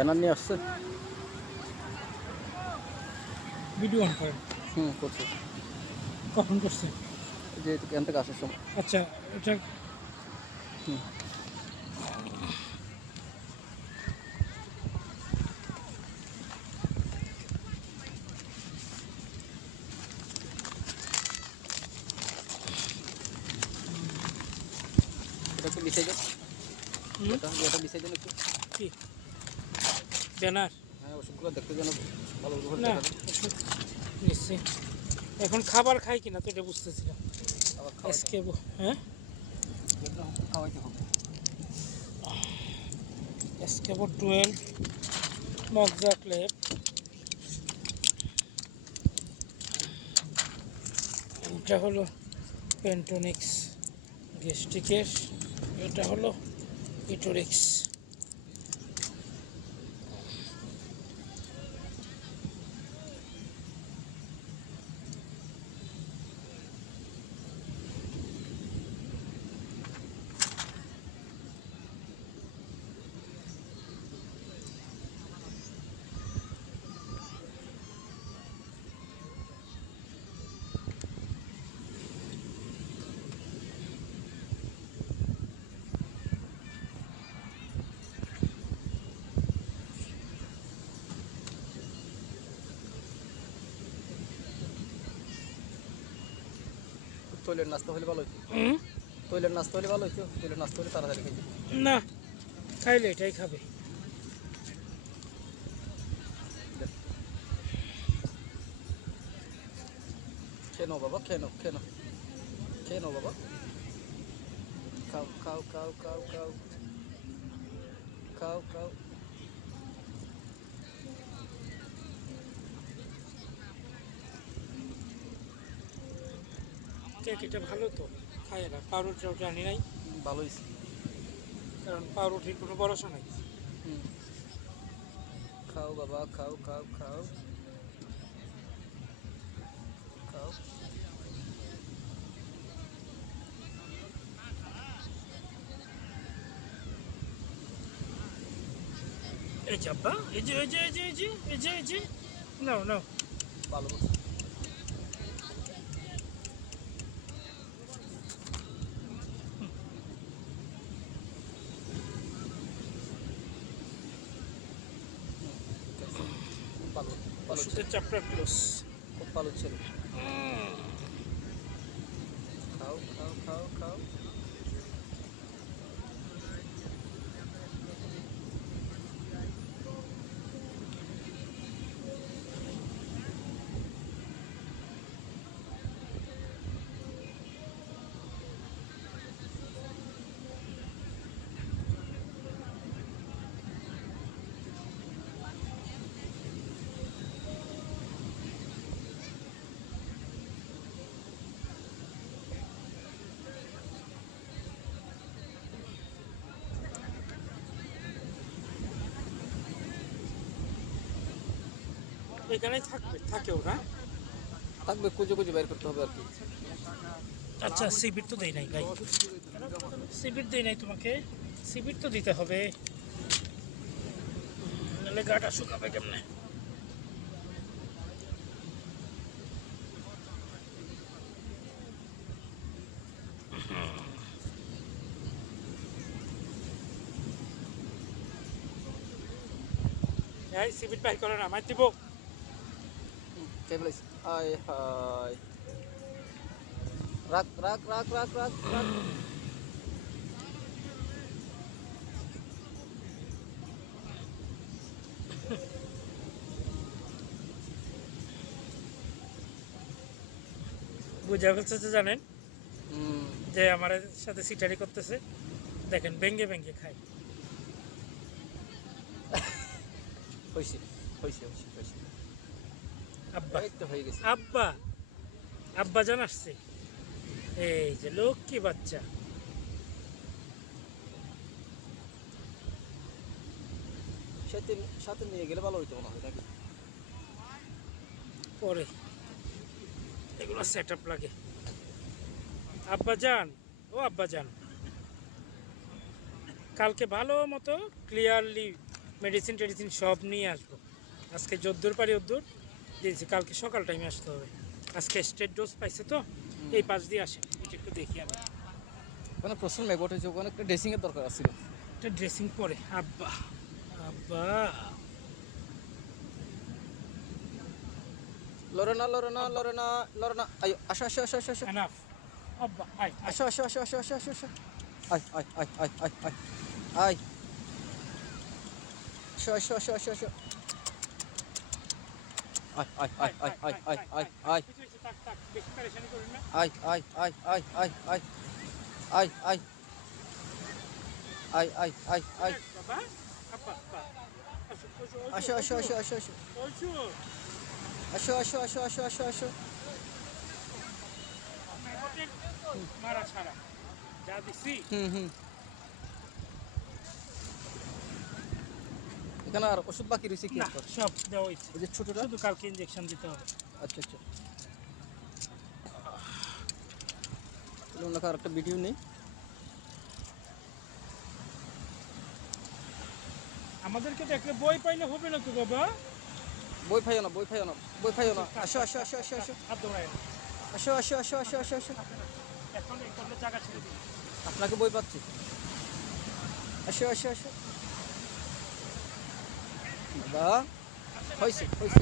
Banner নিয়ে আসছে। Video on করেন। করছে। কখন করছে? যে এখান থেকে আসার সময়। আচ্ছা, এটা হুম। এটা একটু বিছাই দেন। এটা বিছাই দেন একটু। কি ব্যানার? হ্যাঁ, ওষুধগুলো দেখতে যেন ভালো করে না, দেখা যায়। ওষুধ নিচ্ছি। এখন খাবার খাই কিনা তো এটা বুঝতেছিলাম। আবার খাওয়াইতে হবে। এসকেবো, হ্যাঁ, খাওয়াইতে হবে। এসকেবো 12 মক্সাক্লেপ। এটা হলো পেন্টোনিক্স গ্যাস্ট্রিকের, এটা হলো ইটোরিক্স। তৈলের নাস্তা হলে ভালো হইতো। তৈলের নাস্তা হলে ভালো হইতো। তৈলের নাস্তা হলে তাড়াতাড়ি খাই যেত। না, খাইলে এটাই খাবে। খেয়ে নাও বাবা, খেয়ে নাও, খেয়ে নাও, খেয়ে নাও বাবা। খাও খাও খাও খাও খাও খাও খাও। কেক এটা ভালো তো, খাই না। পাউরুটিটাও জানি নাই, ভালো হয়েছে। কারণ পাউরুটির কোনো ভরসা নাই। হুম। খাও বাবা, খাও খাও খাও খাও। এই যে আব্বা, এই যে এই যে এই যে এই যে এই যে এই যে নাও নাও। ভালো বলছে। ঠিক আছে। খুব ভালো, ভালো ছিল। ওষুধের চ্যাপ্টার ক্লোজ। খুব ভালো ছিল। খাও খাও খাও খাও। এখানেই থাকবে, থাকেও না। থাকবে, খুঁজে খুঁজে বের করতে হবে আর কি। আচ্ছা, সিবির তো দেই নাই ভাই, সিবির দেই নাই তোমাকে। সিবির তো দিতে হবে, নাহলে গাটা শুকাবে কেমনে। এই সিবির বাইর করে না, মার দিব। টেবিল আয় হায়। রাখ রাখ রাখ রাখ রাখ রাখ। বুঝা ফেলছে যে, জানেন হুম। যে আমার সাথে সিটারি করতেছে। দেখেন ভেঙ্গে ভেঙ্গে খায়। হয়েছে হয়েছে হয়েছে হয়েছে। আব্বা, এই তো হয়ে গেছে। আব্বা, আব্বা জান আসছে। এই যে লক্ষ্মী বাচ্চা। সাথে সাথে নিয়ে গেলে ভালো হইতো মনে হয় নাকি। পরে এগুলো সেট আপ লাগে। আব্বা যান, ও আব্বা যান, কালকে ভালো মতো ক্লিয়ারলি মেডিসিন টেডিসিন সব নিয়ে আসবো। আজকে যদ্দূর পারি ওদ্দূর দিয়েছি, কালকে সকাল টাইমে আসতে হবে। আজকে স্টেট ডোজ পাইছে তো, এই পাশ দিয়ে আসে, এটা একটু দেখি আমি। ওখানে প্রচুর মেঘ উঠেছে, ওখানে একটা ড্রেসিংয়ের দরকার ছিল। একটা ড্রেসিং পরে আব্বা আব্বা লড়ে না লড়ে না লড়ে না লড়ে না, আয় আসো আসো আসো আসো আসো এনাফ আব্বা আয় আয় আসো আসো আসো আসো আসো আসো আসো আয় আয় আয় আয় আয় আয় আয় আসো আসো আসো আসো আসো আয় আয় আয় আয় আয় আয় আয় আয় কিছু হয়েছে, তাক তাক, বেশি পেরেশানি করিস না। আয় আয় আয় আয় আয় আয় আয় আয় আয় আয় আয় আয় বাবা আব্বা আব্বা আসো আসো আসো আসো আসো আসো আসো আসো আসো আসো আসো মারা ছাড়া যা দিছি। হুম এখানে আর ওষুধ বাকি রয়েছে কি না, সব দেওয়া হয়েছে, ওই যে ছোটটা? শুধু কালকে ইঞ্জেকশন দিতে হবে। আচ্ছা আচ্ছা, ওনাকে আর একটা ভিডিও নেই। আমাদেরকে দেখলে বই পাইলে হবে না তো বাবা। বই ফাইও না, বই ফাইও না, বই ফাইও না, আসো আসো আসো আসো আসো হাত দৌড়ায় না। আসো আসো আসো আসো আসো আসো এখন এই করলে জায়গা ছেড়ে দিই। আপনাকে বই পাচ্ছি, আসো আসো আসো দাদা, হয়েছে হয়েছে।